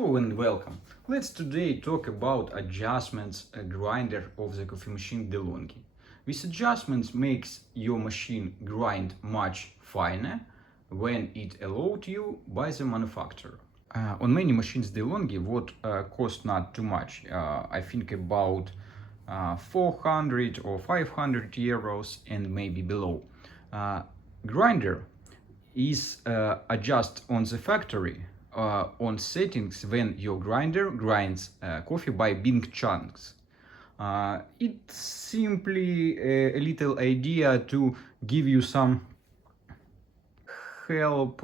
Hello and welcome. Let's today talk about adjustments a grinder of the coffee machine DeLonghi. This adjustments makes your machine grind much finer when it allowed you by the manufacturer. On many machines DeLonghi what cost not too much. I think about 400 or 500 euros and maybe below. Grinder is adjust on the factory on settings when your grinder grinds coffee by big chunks. It's simply a little idea to give you some help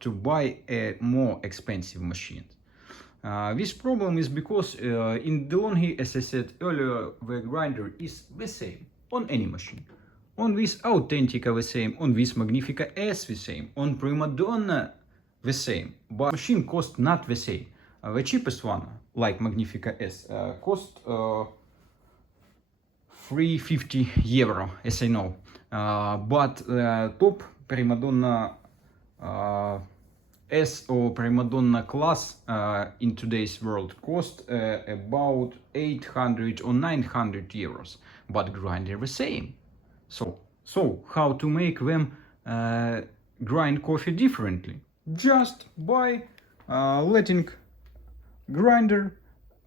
to buy a more expensive machine. This problem is because in DeLonghi, as I said earlier, the grinder is the same on any machine. On this Authentica the same, on this Magnifica S the same, on Prima Donna the same, but machine cost not the same. The cheapest one, like Magnifica S, cost 350 euro, as I know. But top Prima Donna S or Prima Donna class in today's world cost about 800 or 900 euros, but grinder the same. So how to make them grind coffee differently? Just by letting grinder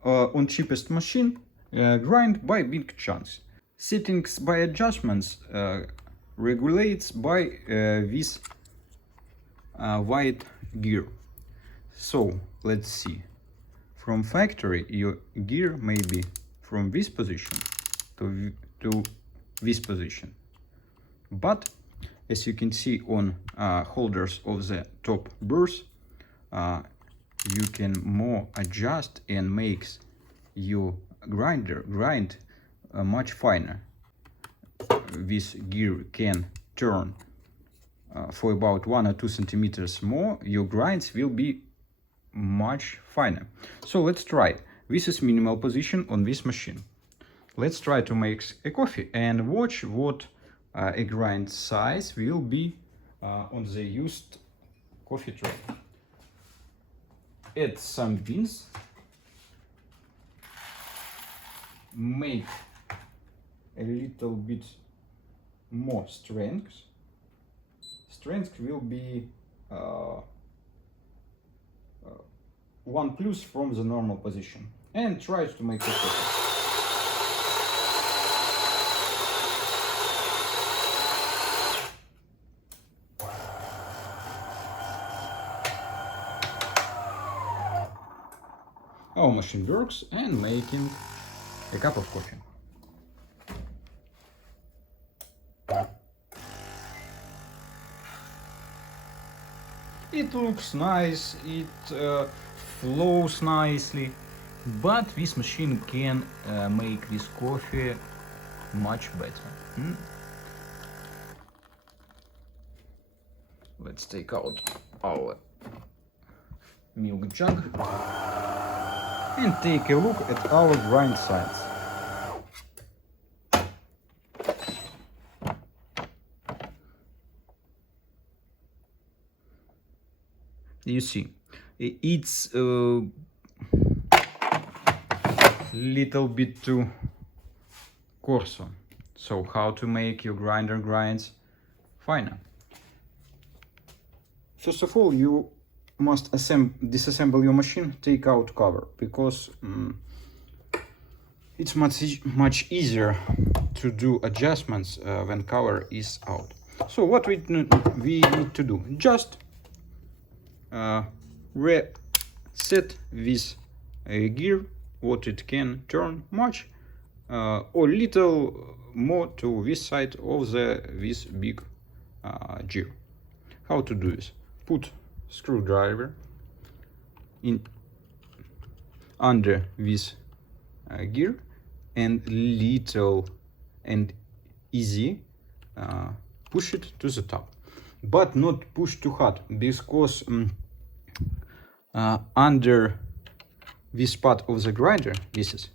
on cheapest machine grind by big chunks. Settings by adjustments regulates by this white gear. So let's see. From factory your gear may be from this position to this position, but as you can see on holders of the top burrs, you can more adjust and makes your grinder grind much finer. This gear can turn for about 1 or 2 centimeters more. Your grinds will be much finer. So let's try. This is minimal position on this machine. Let's try to make a coffee and watch what a grind size will be on the used coffee tray. Add some beans, make a little bit more strength. Strength will be 1 plus from the normal position, and try to make a coffee. Our machine works and making a cup of coffee. It looks nice, it flows nicely, but this machine can make this coffee much better. Let's take out our milk jug and take a look at our grind size. You see, it's a little bit too coarse. So how to make your grinder grinds finer? First of all, you must disassemble your machine, take out cover, because it's much easier to do adjustments when cover is out. So what we need to do, just reset this gear, what it can turn much or little more to this side of this big gear. How to do this? Put screwdriver in under this gear and little and easy push it to the top, but not push too hard, because under this part of the grinder, this is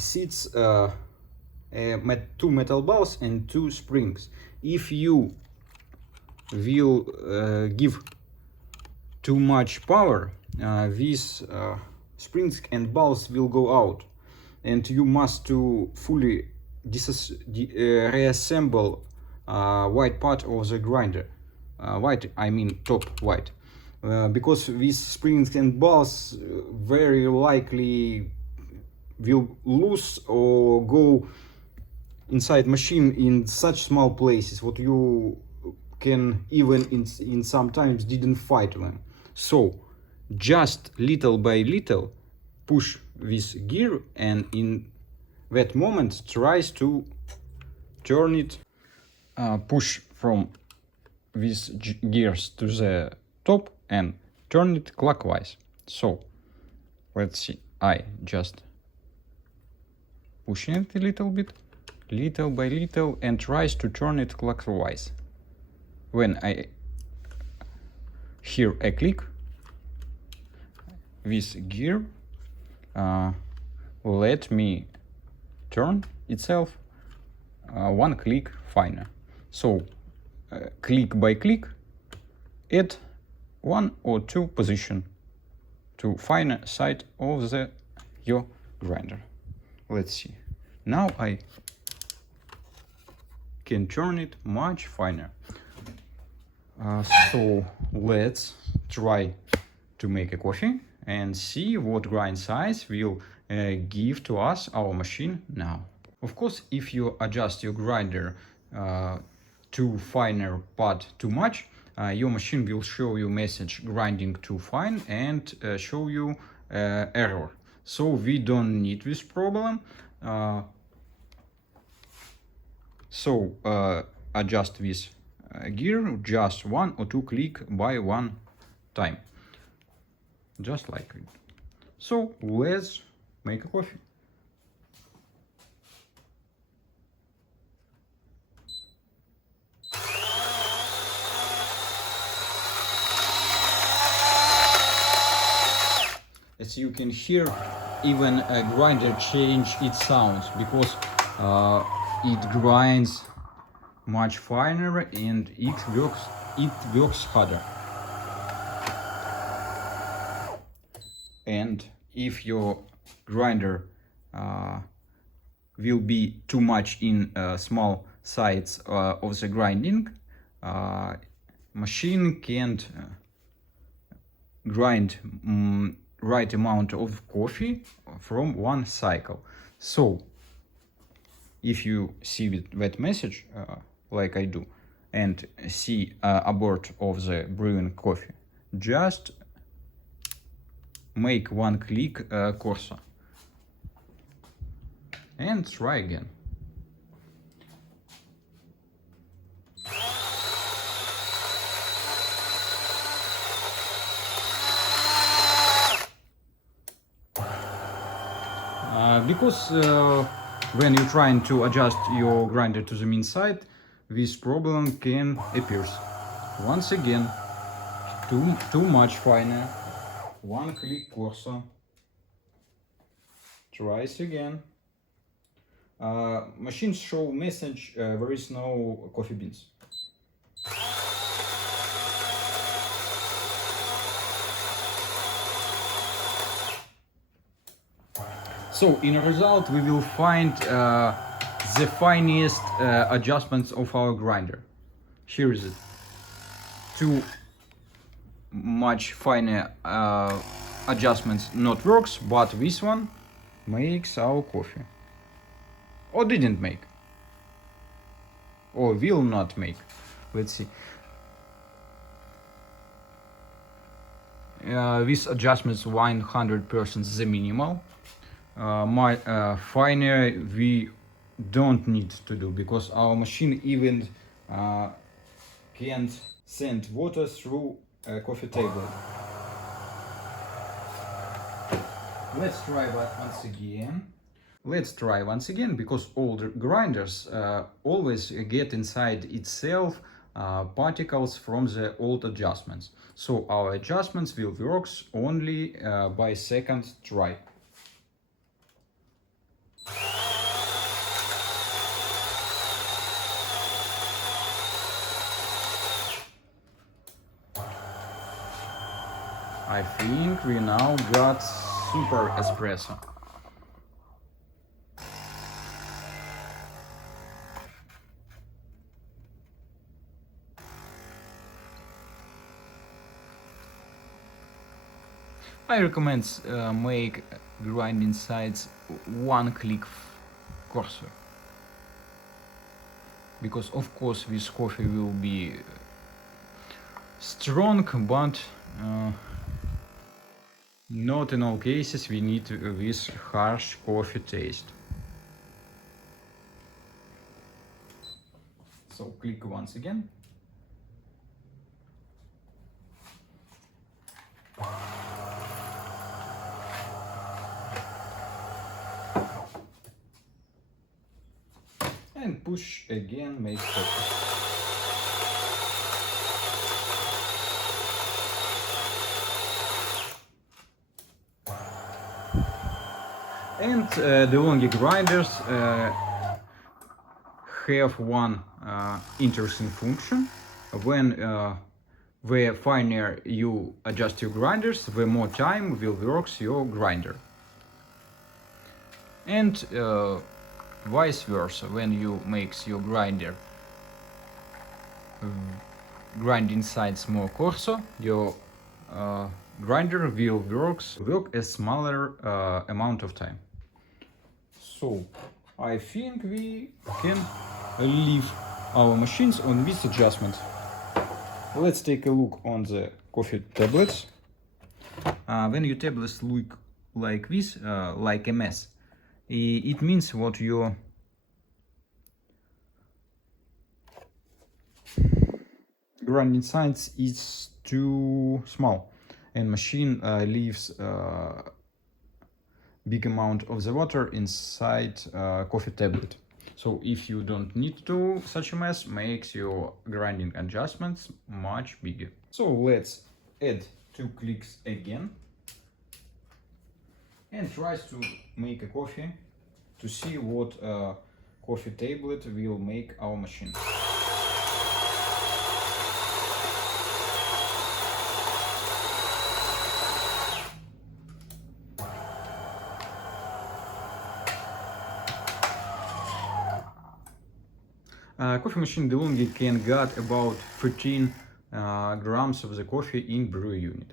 sits 2 metal balls and 2 springs. If you will give too much power, these springs and balls will go out, and you must to fully reassemble white part of the grinder. White, I mean top white, because these springs and balls very likely will lose or go inside machine in such small places what you can even in sometimes didn't fight them. So just little by little push this gear, and in that moment tries to turn it, push from these gears to the top and turn it clockwise. So let's see, I just pushing it a little bit, little by little, and tries to turn it clockwise. When I hear a click, this gear let me turn itself one click finer. So click by click, add one or two position to finer side of your grinder. Let's see. Now I can turn it much finer. So let's try to make a coffee and see what grind size will give to us our machine now. Of course, if you adjust your grinder to finer part too much, your machine will show you message grinding too fine and show you error. So we don't need this problem. Adjust this gear just one or two click by one time, just like it. So let's make a coffee. As you can hear, even a grinder change its sounds, because it grinds much finer and it works harder. And if your grinder will be too much in small sides of the grinding, machine can't grind right amount of coffee from one cycle. So if you see that message like I do and see abort of the brewing coffee, just make one click cursor and try again. Because when you're trying to adjust your grinder to the mean side, this problem can appear. Once again, too much finer. One click cursor. Tries again. Machines show message there is no coffee beans. So in a result, we will find the finest adjustments of our grinder. Here is it. Too much finer adjustments not works, but this one makes our coffee. Or didn't make. Or will not make. Let's see. This adjustments 100% the minimal. Finer we don't need to do, because our machine even can't send water through a coffee table. Let's try that once again. Let's try once again, because older grinders always get inside itself particles from the old adjustments. So our adjustments will work only by second try. I think we now got super espresso. I recommend make grinding sides one click coarser, because of course this coffee will be strong, but not in all cases we need this harsh coffee taste. So click once again. And push again, make coffee. And the longer grinders have one interesting function. When the finer you adjust your grinders, the more time will work your grinder. And vice versa, when you make your grinding sides more coarser, your grinder will work a smaller amount of time. So I think we can leave our machines on this adjustment. Let's take a look on the coffee tablets. When your tablets look like this, like a mess, it means what your grinding size is too small, and machine leaves big amount of the water inside coffee tablet. So if you don't need to such a mess, makes your grinding adjustments much bigger. So let's add 2 clicks again and try to make a coffee to see what coffee tablet will make our machine. Coffee machine DeLonghi can get about 13 grams of the coffee in brew unit.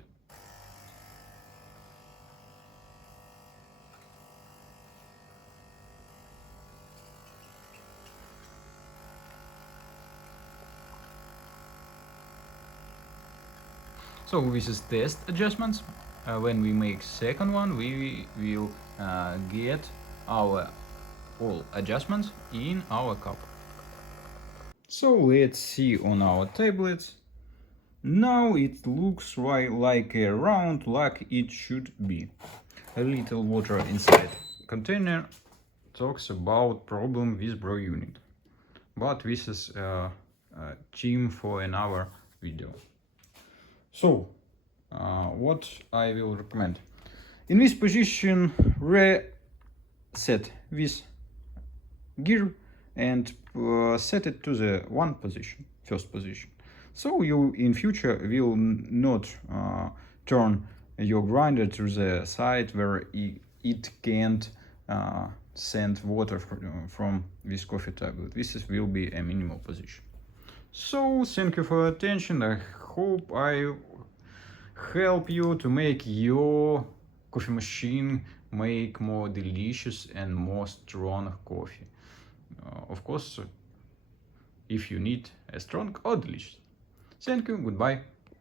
So this is test adjustments. When we make second one, we will get our all adjustments in our cup. So let's see on our tablets. Now it looks like a round like it should be. A little water inside container talks about problem with brew unit. But this is a theme for another video. So, what I will recommend. In this position, reset this gear and set it to the first position. So you in future will not turn your grinder to the side where it can't send water from this coffee tablet. Will be a minimal position. So thank you for your attention. I hope I help you to make your coffee machine make more delicious and more strong coffee. Of course, if you need a strong or delicious. Thank you, goodbye.